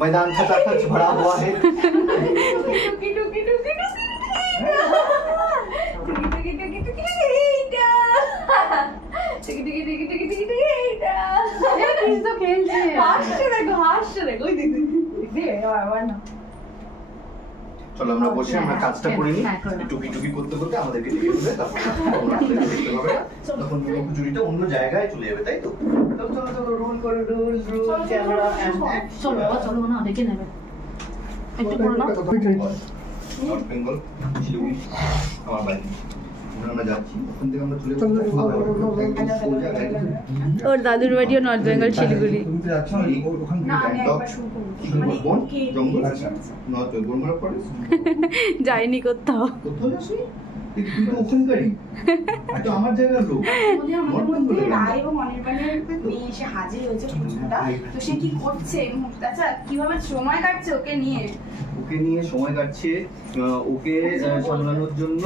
मैदान खचाखच भरा हुआ है। চলো আমরা বসে আমরা কাজটা করে নিই। টুকি টুকি করতে করতে আমাদেরকে দিয়ে দেবে, তারপর দেখতে হবে না, তখন চুরিটা অন্য জায়গায় চলে যাবে, তাই তো? চলো চলো রোল করো, রোল ক্যামেরা চলো চলো না দেখে নেবে একটু করে নাও। নর্থ বেঙ্গল শিলিগুড়ি আমার বাড়ি, আমরা যাচ্ছি ওখান থেকে আমরা চলে ওর দাদুর বাড়িও নর্থ বেঙ্গল শিলিগুড়ি। যাইনি কোথাও, ওখানকারই আমার জায়গার লোক। রায় এবং অনির্বাণের মেয়ে এসে হাজির হয়েছে পুজোটা, তো সে কি করছে আচ্ছা কিভাবে সময় কাটছে ওকে নিয়ে সময় কাটছে ওকে সামলানোর জন্য,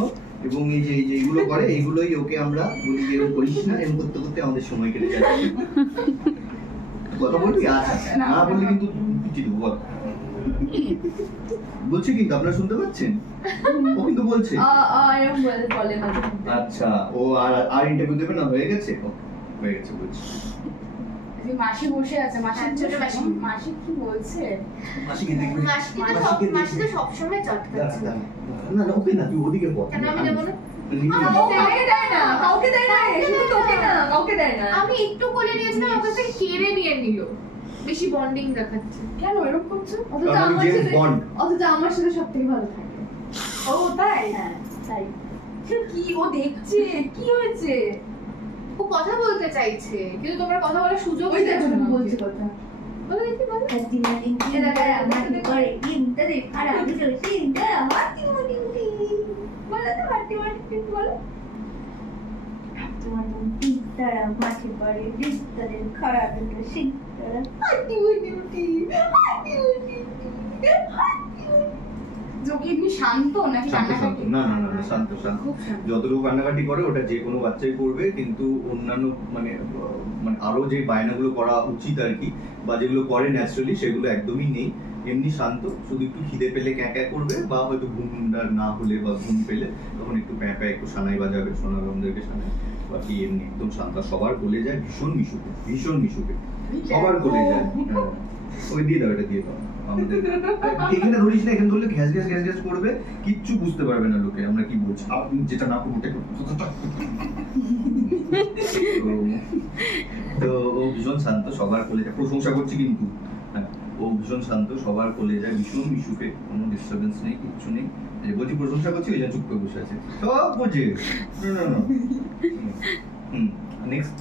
এবং এই যে এইগুলো করে এইগুলোই ওকে আমরা বলি যে এরকম করিস না, এরকম করতে করতে আমাদের সময় কেটে যাচ্ছে। কথা বলবি? না বললে কিন্তু পিটিয়ে দেবো। বল, বলছে কিন্তু আপনারা শুনতে পাচ্ছেন? ও কিন্তু বলছে আচ্ছা ও আর ইন্টারভিউ দেবে না, হয়ে গেছে? হয়ে গেছে বলছি। মাসি বসে আছে, মাসির ছোট মাসি, মাসি কি বলছে? মাসিকে দেখবি? মাসি তো সবসময় চটকাচ্ছে। না না ওকে না, তুই ওদিকে বল। কেন আমি দেব না? আমি একটু কোলে নিয়েছিলাম, ওর কাছে কেড়ে নিয়ে নিল। বেশি বন্ডিং দেখাচ্ছে কেন এরকম করছো? অথচ আমার সাথে সব থেকে ভালো থাকে। ও তাই? হ্যাঁ তাই। কি ও দেখছে? কি হয়েছে? ও কথা বলতে চাইছে কিন্তু তোমরা কথা বলার সুযোগ দিচ্ছ না। বলছে কথা বলো, দেখি বলো। এরা করে আমাকে করে ইনটা দেখ আর আমি চলছি ইনটা আমার তিমুনি বলো তো হাতি মাটি বলো। তোমার মুন্টি তারা মাটি পড়ে বিস্তারে খারাপ একটা সিংতারা হাতি মুন্টি যোগী এমনি শান্ত নাকি কান্নাকাটি? না না না শান্ত শান্ত, যতটুকু কান্নাকাটি করে ওটা যে কোনো বাচ্চাই করবে, কিন্তু অন্যান্য মানে আরো যে বায়নাগুলো করা উচিত আর কি, বা যেগুলো করে ন্যাচারালি সেগুলো একদমই নেই। এমনি শান্ত, শুধু একটু খিদে পেলে ক্যাঁ করবে, বা হয়তো ঘুম না হলে বা ঘুম পেলে তখন একটু প্যাঁ একটু সানাই বাজাবে, সোনারমদেরকে সানাই। বাকি এমনি একদম শান্ত, সবার কোলে যায়, ভীষণ মিশুকে সবার কোলে যায়। ওই দিয়ে দাও, এটা দিয়ে দাও আমাদের। এখানে ধরিস না, এখানে ধরলে ঘ্যাস করবে, কিচ্ছু বুঝতে পারবে না লোকে আমরা কি বলছি। আপনি যেটা না করতে তো ও ভীষণ শান্ত, সবার কোলে যায়, প্রশংসা করছি কিন্তু। হ্যাঁ ও ভীষণ শান্ত, সবার কোলে যায়, ভীষণ মিশুকে, কোনো ডিস্টারবেন্স নেই, কিচ্ছু নেই। বলছি প্রশংসা করছি, ওই জন্য চুপ করে বসে আছে, সব বোঝে। নেক্সট।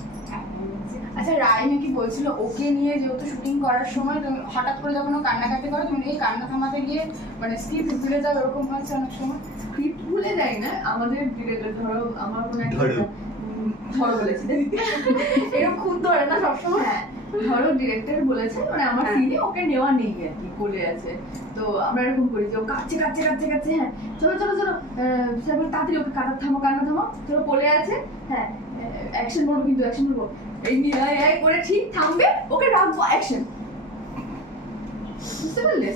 আচ্ছা রায় নাকি বলছিল ওকে নিয়ে যেহেতু শুটিং করার সময় তুমি হঠাৎ করে যখন ও কান্নাকাটি করে তুমি এই কান্না থামাতে গিয়ে মানে স্ক্রিপ্ট ভুলে যাও, এরকম হয়েছে অনেক সময়? স্ক্রিপ্ট ভুলে যাই না, আমাদের ডিরেক্টর ধরো আমার কোনো একটা ধরো বলেছি এরকম খুব ধরে না সবসময়। হ্যাঁ ধরো ডিরেক্টর বলেছে মানে আমার সিনে ওকে নেওয়া নেই আর কি, কোলে আছে, তো আমরা এরকম করি যে ও কাচ্ছে হ্যাঁ চলো তাড়াতাড়ি ওকে কান্না থামো চলো কোলে আছে, হ্যাঁ অ্যাকশন বলবো কিন্তু অ্যাকশন বলবো এই নিয়ে করে ঠিক থামবে, ওকে রাখবো অ্যাকশন, বুঝতে পারলে?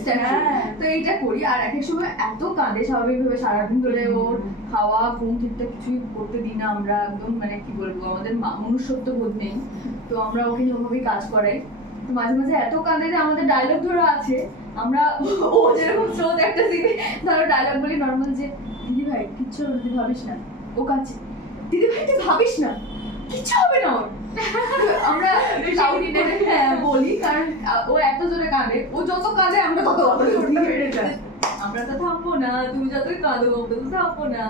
তো এইটা করি। আর এক এক সময় এত কাঁদে স্বাভাবিকভাবে, সারাদিন ধরে ওর খাওয়া ঘুম ঠিকঠাক কিছুই করতে দিই না আমরা, একদম মানে কি বলবো আমাদের মনুষ্যত্ব বোধ নেই, তো আমরা ওকে নিয়ে ওভাবেই কাজ করাই। তো মাঝে মাঝে এত কাঁদে যে আমাদের ডায়লগ ধরো আছে, আমরা ও যেরকম স্রোত একটা সিনে ধরো ডায়লগ বলি নর্মাল যে দিদি ভাই কিচ্ছু তুই ভাবিস না, ও কাঁদছে দিদি ভাই তুই ভাবিস না কিচ্ছু হবে না ওর, আমরা বলি কারণ ও এত জোরে কাঁদে, ও যত কাঁদে আমরা তত আমরা তো থামবো না, তুমি যতই কাঁদো আমরা তো থামবো না,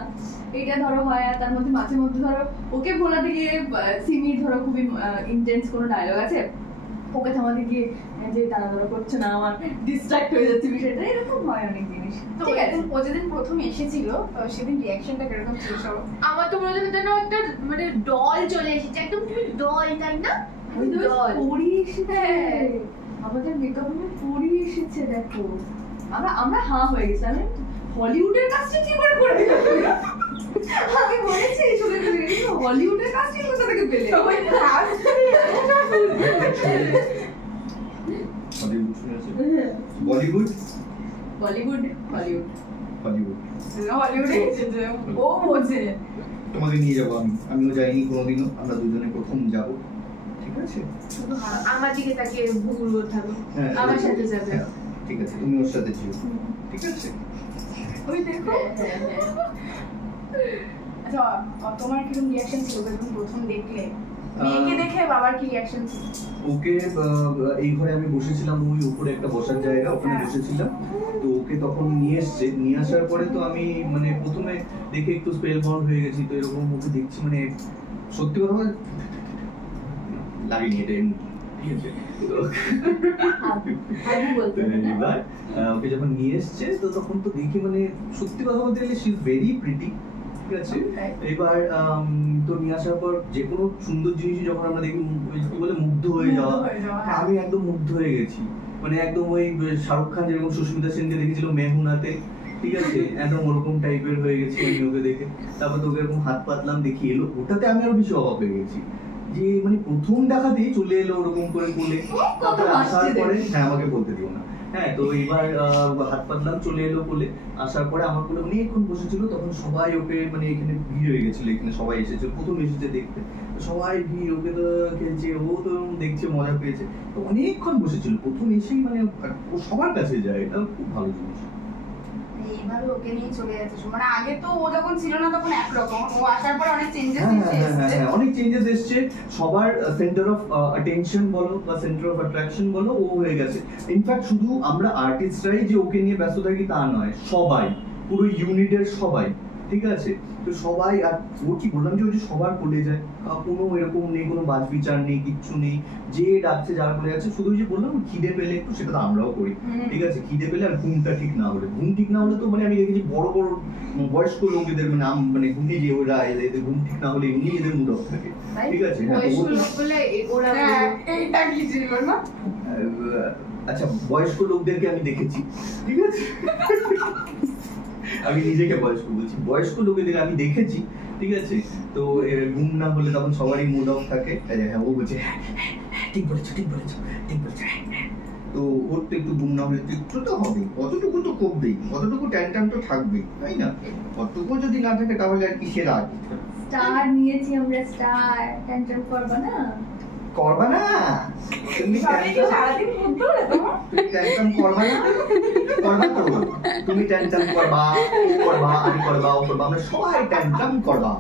এটা ধরো হয়। আর তার মধ্যে মাঝে মধ্যে ধরো ওকে বলাতে গিয়ে সিমির ধরো খুবই ইন্টেন্স কোনো ডায়লগ আছে, ওকে থামাতে গিয়ে যে টানাধরা করছে না, আমার ডিস্ট্রাক্ট হয়ে যাচ্ছে বিষয়টা, এরকম হয় অনেক জিনিস। তো ও যেদিন প্রথম এসেছিল সেদিন রিঅ্যাকশনটা কিরকম ছিল সব? আমার তো মনে হচ্ছে যেন একটা মানে ডল চলে এসেছে, একদম তুমি ডল তাই না? আমাদের মেকআপ রুমে পরি এসেছে দেখো, আমরা হাঁ হয়ে গেছি। আমি হলিউডের কাজটা কি করে করে দিল? আমি বলেছি চলে চলে গেছি, হলিউডের কাজটা কোথা থেকে পেলে? বলিউড বলিউড হলিউড হলিউড হলিউডে এসেছে, ও বোঝে। তোমাকে নিয়ে যাবো আমিও যাইনি কোনোদিনও, আমরা দুজনে প্রথম যাবো, ঠিক আছে? আমার দিকে তাকিয়ে ভুল থাকো, হ্যাঁ, আমার সাথে যাবে। ঠিক আছে, তুমি ওর সাথে ছিল, ঠিক আছে? ওই দেখো। আচ্ছা, তোমার কিরকম রিঅ্যাকশন ছিল যখন প্রথম দেখলে? মেয়েকে দেখে বাবার কি রিঅ্যাকশন ছিল? ওকে এই ঘরে আমি বসেছিলাম, ওই উপরে একটা বসার জায়গা, ওখানে বসেছিলাম। তো ওকে তখন নিয়ে আসার পরে তো আমি মানে প্রথমে দেখে একটু স্পেল বাউন্ড হয়ে গেছি। তো এরকম ওকে দেখছি, মানে সত্যি কথা বলতে লাগেনি এটা, ঠিক আছে? এবার ওকে যখন নিয়ে এসছে তো তখন তো দেখি মানে সত্যি কথা বলতে গেলে শি ইজ ভেরি প্রিটি, ঠিক আছে? এবার তো নিয়ে আসার পর যে কোনো সুন্দর জিনিস যখন আমরা দেখি কি বলে মুগ্ধ হয়ে যাওয়া, আমি একদম মুগ্ধ হয়ে গেছি। মানে একদম ওই শাহরুখ খান যেরকম সুস্মিতা সেনকে দেখেছিল মেহুনাতে, ঠিক আছে? একদম ওরকম টাইপের হয়ে গেছি আমি ওকে দেখে। তারপর তোকে এরকম হাত পাতলাম, দেখি এলো, ওটাতে আমি আরো বেশি অবাক হয়ে গেছি যে মানে প্রথম দেখাতেই চলে এলো ওরকম করে কোলে। তারপরে আসার পরে হ্যাঁ আমাকে বলতে দিও না, হ্যাঁ তো এবার হাত পাতলাম, চলে এলো কোলে। আসার পরে আমার কোলে অনেকক্ষণ বসেছিল, তখন সবাই ওকে মানে এখানে ভিড় হয়ে গেছিল, এখানে সবাই এসেছে, প্রথম এসেছে দেখতে, সবাই ভিড়, ওকে তো খেলছে, ও তো দেখছে, মজা পেয়েছে। তো অনেকক্ষণ বসেছিল, প্রথম এসেই মানে ও সবার কাছে যায়, এটা খুব ভালো জিনিস। এইভাবে ওকে নিয়ে চলে যাচ্ছে, মানে আগে তো ও যখন ছিল না তখন একরকম, ও আসার পরে অনেক চেঞ্জেস এসেছে। অনেক চেঞ্জেস এসেছে, সবার সেন্টার অফ অ্যাটেনশন বলো বা সেন্টার অফ অ্যাট্রাকশন বলো, ও হয়ে গেছে। ইনফ্যাক্ট শুধু আমরা আর্টিস্টরাই যে ওকে নিয়ে ব্যস্ত থাকি তা নয়, সবাই, পুরো ইউনিটের সবাই, ঠিক আছে? তো সবাই, আর ও কি বললাম যে ওই যে সবার কোলে যায়, কোনো এরকম নেই, কোনো বাজ বিচার নেই, কিচ্ছু নেই, যে ডাকছে যার কোলে যাচ্ছে। শুধু ওই যে বললাম খিদে পেলে একটু, সেটা তো আমরাও করি, ঠিক আছে? খিদে পেলে, আর ঘুমটা ঠিক না হলে, ঘুম ঠিক না হলে তো মানে আমি দেখেছি বড় বড় বয়স্ক লোকেদের মানে মানে ঘুমিয়ে যে ওরা এদের ঘুম ঠিক না হলে এমনি এদের মুড অফ থাকে, ঠিক আছে? এইটা কি ছিল না? আচ্ছা, বয়স্ক লোকদেরকে আমি দেখেছি, ঠিক আছে? আমি নিজেকে বয়স্ক বলছি, বয়স্ক লোকেদের আমি দেখেছি, ঠিক আছে? তো ঘুম না হলে তখন সবারই মুড অফ থাকে। হ্যাঁ, ও বলছে ঠিক বলেছো, ঠিক বলেছো, ঠিক বলেছো। তো ওর তো একটু ঘুম না হলে একটু তো হবে, কতটুকু তো করবেই, কতটুকু ট্যান তো থাকবেই, তাই না? কতটুকু যদি না থাকে তাহলে আর কিসের রাগ? স্টার নিয়েছি আমরা, স্টার ট্যান্ট্রাম করবা না, করবা না তুমি, সারাদিন বুদ্ধ ট্যান্ট্রাম করবা না, করবা করবা, তুমি ট্যান্ট্রাম করবা, করবা, আমি করবা, ও করবা, আমরা সবাই ট্যান্ট্রাম করবা,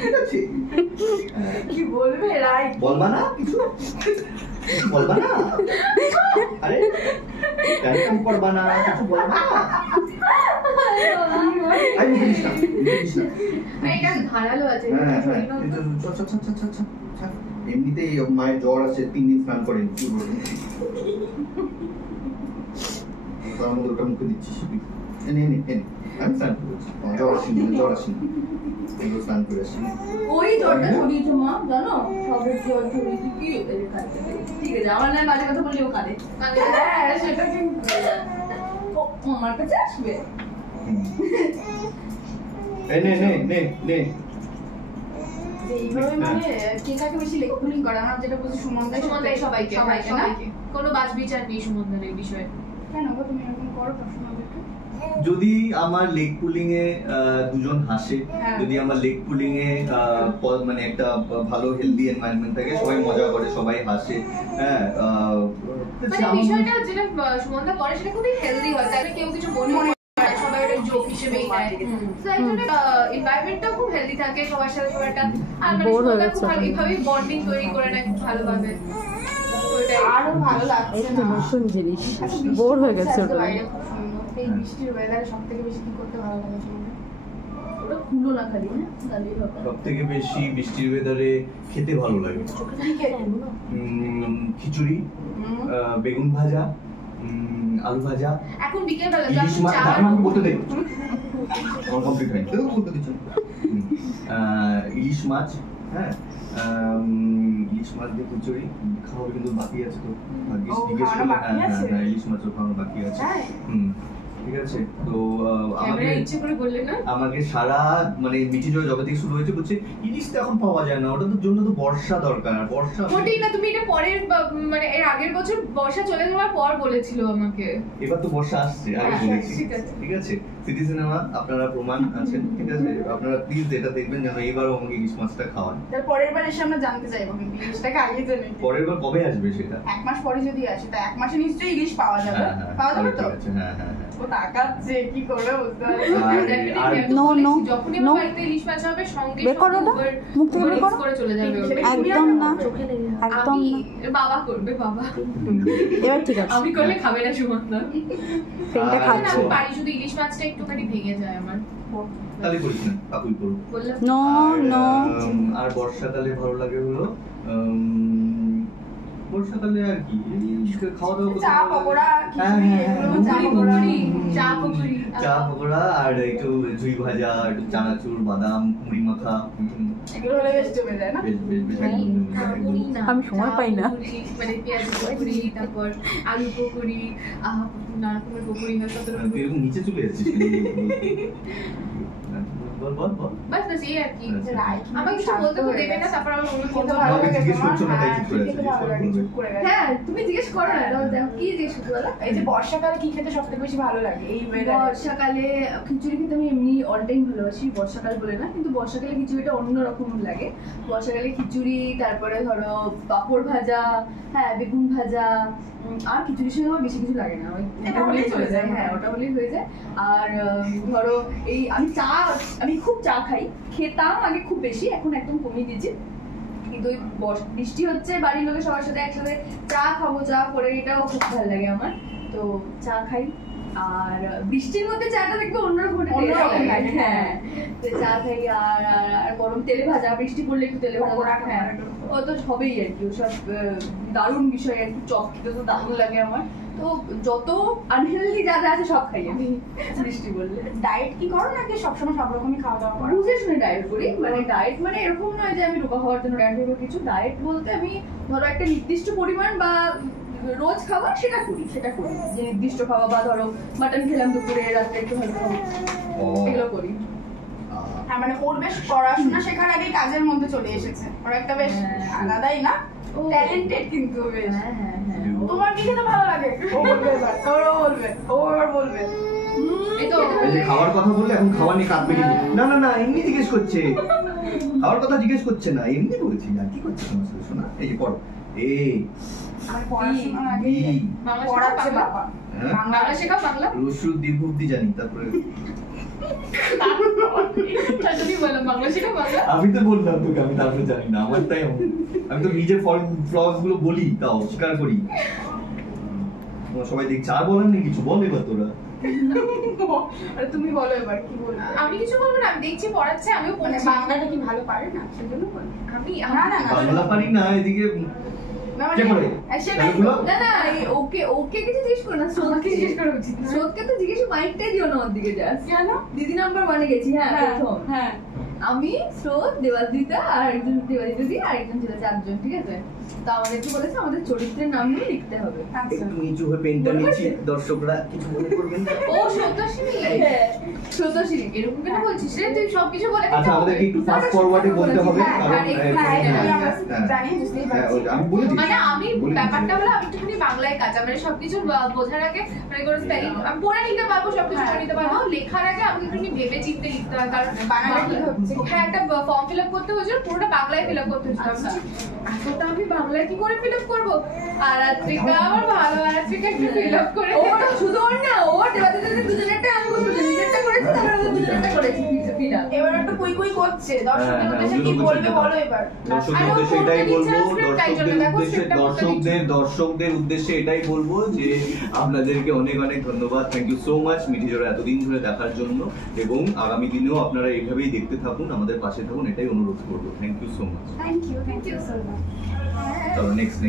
ঠিক আছে? কি বলবে রাই? বলবা না কিছু, বলবা না, আরে ট্যান্ট্রাম করবা না, কিছু বলবা না। আই বুঝিস না, বুঝিস না, এটা ধারালো আছে, হ্যাঁ হ্যাঁ, এমনিতেই মায়ের জ্বর আছে, 3 দিন স্নান করেন, কি বলবেন? তার মধ্যে ওটা মুখে দিচ্ছিস, এনে এনে এনে আমি স্নান করেছি, জ্বর আসেনি, জ্বর আসেনি, এগুলো স্নান করে আসি। ওই জ্বরটা ছড়িয়েছে মা, জানো? সবের জ্বর ছড়িয়েছে কি? ঠিক আছে, আমার না বাজে কথা বললেও কাঁদে। হ্যাঁ, সেটা কিন্তু আমার কাছে আসবে। নে নে নে নে, এইভাবে মানে কে কাকে বেশি লেকপুলিং করে? আমার যেটা বুঝি সুমনদাই সবাইকে সবাইকে না? কোনো বাজ বিচার নেই সুমনদের এই বিষয়ে। কেন গো তুমি এরকম করো প্রশ্নদেরকে? যদি আমার লেগ পুলিং এ দুজন হাসে, যদি আমার লেগ পুলিং এ মানে একটা ভালো হেলদি এনভায়রনমেন্ট থাকে, সবাই মজা করে, সবাই হাসে, হ্যাঁ, মানে বিষয়টা যেটা সুমনদা করে সেটা খুবই হেলদি হয়, তাই কেউ কিছু মনে হয় সবাই একটা জোক হিসেবেই নেয়, তো একটা এনভায়রনমেন্টটাও খুব হেলদি থাকে, সবার সাথে সবার একটা আর মানে সুমনদা খুব ভালো এইভাবেই বন্ডিং তৈরি করে নেয় খুব ভালোভাবে, আরো ভালো লাগছে না। ভীষণ জিনিস, বোর হয়ে গেছে ওটা। বাইরে খুব সুন্দর। এই বৃষ্টির ওয়েদারে সবথেকে বেশি কি করতে ভালো লাগে তোমার? ওটা খুলো না খালি, হ্যাঁ তাহলেই হবে। সব থেকে বেশি বৃষ্টির ওয়েদারে খেতে ভালো লাগে খিচুড়ি, বেগুন ভাজা, আলু ভাজা, এখন বিকেলবেলা ইলিশ মাছ, আমি বলতে দেই আমার কমপ্লিট হয়নি, তো বলতে দিচ্ছি। ইলিশ মাছ, হ্যাঁ, ইলিশ মাছ দিয়ে খিচুড়ি খাওয়া কিন্তু বাকি আছে তো ভাগ্যিস ও, জিজ্ঞেস খাওয়ানো করলে। বাকি আছে? হ্যাঁ, ইলিশ মাছও খাওয়ানো বাকি আছে। ঠিক আছে। তো আমাকে ক্যামেরা ইচ্ছে করে বললে না আমাকে সারা মানে মিটি জয় যবে থেকে শুরু হয়েছে বলছে ইলিশ তো এখন পাওয়া যায় না, ওটা তো জন্য তো বর্ষা দরকার, বর্ষা মোটেই না। তুমি এটা পরের মানে এর আগের বছর বর্ষা চলে যাওয়ার পর বলেছিল আমাকে। এবার তো বর্ষা আসছে, আগে হ্যাঁ, বলেছি। ঠিক আছে। ঠিক আছে, সিটি সিনেমা আপনারা প্রমাণ আছেন। ঠিক আছে, আপনারা প্লিজ এটা দেখবেন যেন এবারও আমাকে ইলিশ মাছটা খাওয়ান। তার পরের বার এসে আমরা জানতে চাইবো কিন্তু ইলিশটাকে আগে জেনে নিই। পরের বার কবে আসবে সেটা? 1 মাস পরে যদি আসে তা 1 মাসে নিশ্চয়ই ইলিশ পাওয়া যাবে। হ্যাঁ, হ্যাঁ, পাওয়া যাবে তো? ঠিক আছে, হ্যাঁ, হ্যাঁ, হ্যাঁ। ও তাকাচ্ছে কি করে বুঝতে পারছি। আর No, no, যখনই no. আমার বাড়িতে ইলিশ মাছ হবে সঙ্গে বের করো সঙ্গে ওটা, Uber- মুখ থেকে বের Uber করো। Eats করে চলে যাবে ওটা। একদম না, একদম আমি না। বাবা করবে, বাবা। এবার ঠিক আছে, আমি করলে খাবে না সুমন্ত। পেনটা আর- খাচ্ছি। আমি পারি শুধু ইলিশ মাছটা একটুখানি ভেঙে যায় আমার। তাহলে করিস না, কাকুই করুক। বললাম নো আর, নো, আর বর্ষাকালে ভালো লাগে হলো বর্ষাকালে আর কি খাওয়া দাওয়া করতে চা ভালো লাগে। পকোড়া হ্যাঁ, খিচুড়ি হ্যাঁ, এগুলো হ্যাঁ, চা পকোড়ি, পকোড়া পকোড়ি, চা পকোড়ি। চা পকোড়া আর একটু ঝুই ভাজা, একটু চানাচুর, বাদাম, মুড়ি মাখা। এগুলো হলে বেশ জমে যায় না? বেশ বেশ বেশ একদম জমে যায়, একদম। পকোড়ি না, আমি সময় চা পাই না। পকোড়ি, মানে পেঁয়াজ পকোড়ি, তারপর আলু পকোড়ি, নানা রকমের পকোড়ি হয়, কত তুই রকমের। এরকম নিচে চলে যাচ্ছিস বল বল বল। বাস বাস এই আর কি। রাই কিন্তু আমাকে কিছু বলতে তো দেবে না, তারপর আমার অন্য খেতে কথা ভালো আমাকে লাগে জিজ্ঞেস তোমার? করছো না, তাই হ্যাঁ, চুপ করে খেতে আছি, ভালো লাগে, চুপ করে গেছে। হ্যাঁ তুমি জিজ্ঞেস করো না, দাও দাও কি জিজ্ঞেস করতে বলো? এই যে বর্ষাকালে কি খেতে সবথেকে বেশি ভালো লাগে এই ওয়েদারে? বর্ষাকালে খিচুড়ি খেতে আমি এমনি অল টাইম ভালোবাসি, বর্ষাকাল বলে না, কিন্তু বর্ষাকালে খিচুড়িটা অন্যরকম লাগে। বর্ষাকালে খিচুড়ি, তারপরে ধরো পাঁপড় ভাজা, হ্যাঁ বেগুন ভাজা, আর খিচুড়ির সঙ্গে আমার বেশি কিছু লাগে না, ওই এটা হলেই চলে যায়। হ্যাঁ ওটা হলেই হয়ে যায়। আর ধরো এই আমি খুব চা খাই, খেতাম আগে খুব বেশি, এখন একদম কমিয়ে দিয়েছি। কিন্তু ওই বৃষ্টি হচ্ছে, বাড়ির লোকের সবার সাথে একসাথে চা খাবো, চা করে এটাও খুব ভালো লাগে আমার, তো চা খাই। আর বৃষ্টির মধ্যে চাটা দেখবে অন্যরকম একটা taste অন্যরকম লাগে। লাগে, হ্যাঁ তো চা খাই। আর গরম তেলে ভাজা, বৃষ্টি পড়লে একটু তেলে ভাজা, পকোড়া, হ্যাঁ ও তো হবেই আর কি, ওসব দারুণ বিষয় আর কি। চপ খেতে তো দারুণ লাগে আমার, তো যত আনহেলদি যা যা আছে সব খাই আমি বৃষ্টি বললে। ডায়েট কি করো নাকি সবসময় সব রকমই খাওয়া দাওয়া করো? বুঝে শুনে ডায়েট করি, মানে ডায়েট মানে এরকম নয় যে আমি রোগা হওয়ার জন্য ডায়েট করবো কিছু। ডায়েট বলতে আমি ধরো একটা নির্দিষ্ট পরিমাণ বা রোজ খাওয়া সেটা করি, যে নির্দিষ্ট খাওয়া, বা ধরো মাটন খেলাম দুপুরে, রাত্রে একটু ভালো খাবো, এগুলো করি। হ্যাঁ মানে ওর বেশ পড়াশোনা শেখার আগে কাজের মধ্যে চলে এসেছে, ওর একটা বেশ হ্যাঁ। আলাদাই না, ও। ট্যালেন্টেড কিন্তু বেশ। হ্যাঁ হ্যাঁ হ্যাঁ তোমার কি খেতে ভালো লাগে? ও বলবে এবার, ও এবার বলবে। এই তো এই যে খাওয়ার কথা বললে এখন খাওয়া নিয়ে কাঁদবে কিন্তু। না না না, এমনি জিজ্ঞেস করছে, খাওয়ার কথা জিজ্ঞেস করছে না, এমনি বলছি না। কি করছে তোমার সাথে শোনা? এই যে পড়ো। আমার পড়াশোনার আগে বাংলা পড়াচ্ছে শেখাও, বাবা। হ্যাঁ? বাংলা শেখাও, বাংলা। রসু দীর্ঘব্দি জানি, তারপরে তাই জন্যই বললাম বাংলা শেখাও, বাংলা। আমি তো বললাম তোকে আমি তারপরে জানি না, আমার তাই আমি তো নিজের ফ্লস গুলো বলি, তাও স্বীকার করি। তোমরা সবাই দেখছে, আর বলেন না কিছু, বল এবার তোরা। আরে তুমি বলো এবার কি বলবে? আমি কিছু বলবো না, আমি দেখছি পড়াচ্ছে, আমিও মানে পড়ছি। বাংলাটা কি ভালো পারে না সেজন্য বল। আমি না না না বাংলা পারি না, এদিকে না কে মানে পড়ে? সেটাই এগুলো? না না ওকে কিছু জিজ্ঞেস করো না, আমাকে জিজ্ঞেস করা উচিত না। স্রোতকে তো জিজ্ঞেস, মাইকটাই দিও না ওর দিকে যাস। কেন? দিদি নাম্বার 1-এ গেছি, হ্যাঁ প্রথম। হ্যাঁ আমি, স্রোত, দেবাদিতা আর একজন দেবাদিতা দি আর একজন ছিল, 4 জন, ঠিক আছে? তো আমাদেরকে বলেছে আমাদের চরিত্রের নামগুলো লিখতে হবে। আচ্ছা একটু নিচু হয়ে পেনটা নিচ্ছি, দর্শকরা কিছু মনে করবেন না। ও সত্যশ্রী, হ্যাঁ শ্রোতশ্রী। এরকম কেন বলছিস রে? তুই সবকিছু বলে আচ্ছা, আমাদেরকে একটু ফাস্ট ফরওয়ার্ডে বলতে হবে, হ্যাঁ, কারণ হ্যাঁ, আমরা জানি, বুঝতেই পারছি। আমি বলে দিচ্ছি। মানে আমি বলে দিচ্ছি। ব্যাপারটা হলো আমি একটুখানি বাংলায় কাঁচা, মানে সবকিছু বোঝার আগে মানে কোনো স্পেলিং আমি পড়ে নিতে পারবো, সবকিছু হ্যাঁ। পড়ে নিতে পারবো, লেখার আগে আমি একটুখানি ভেবে চিন্তে লিখতে হয়, কারণ বাংলা কি হচ্ছে? হ্যাঁ একটা ফর্ম ফিল আপ করতে হয়েছিল, পুরোটা বাংলায় ফিল আপ করতে হয়েছিল। আমি বলছি, এতটা আমি বাংলায় কি করে ফিল আপ করবো? আরাত্রিকা আমার ভালো, আরাত্রিকা একটু ফিল আপ করে ওর শুধু ওর না, ওর দেবাদিতাদের দুজনেরটা আমি করবো, নিজেরটা করেছি, তারপরে ওদের দুজনেরটা করেছি ফিল আপ। এবার একটু কুই কুই করছে, দর্শকদের হ্যাঁ, উদ্দেশ্যে ওগুলো কি বুঝতে বলবে পারবো। বলো এবার। দর্শকদের আর ও উদ্দেশ্যে এটাই পড়তে বলবো, দিচ্ছে না, তাই জন্য দেখো দর্শকদের উদ্দেশ্যে এটাই বলবো যে আপনাদেরকে অনেক অনেক ধন্যবাদ, থ্যাংক ইউ সো মাচ মিঠি জোড়া এতদিন ধরে দেখার জন্য, এবং আগামী দিনেও আপনারা এইভাবেই দেখতে থাকুন, আমাদের পাশে থাকুন, এটাই অনুরোধ করবো। Thank you so much. Thank you so much. চলো নেক্সট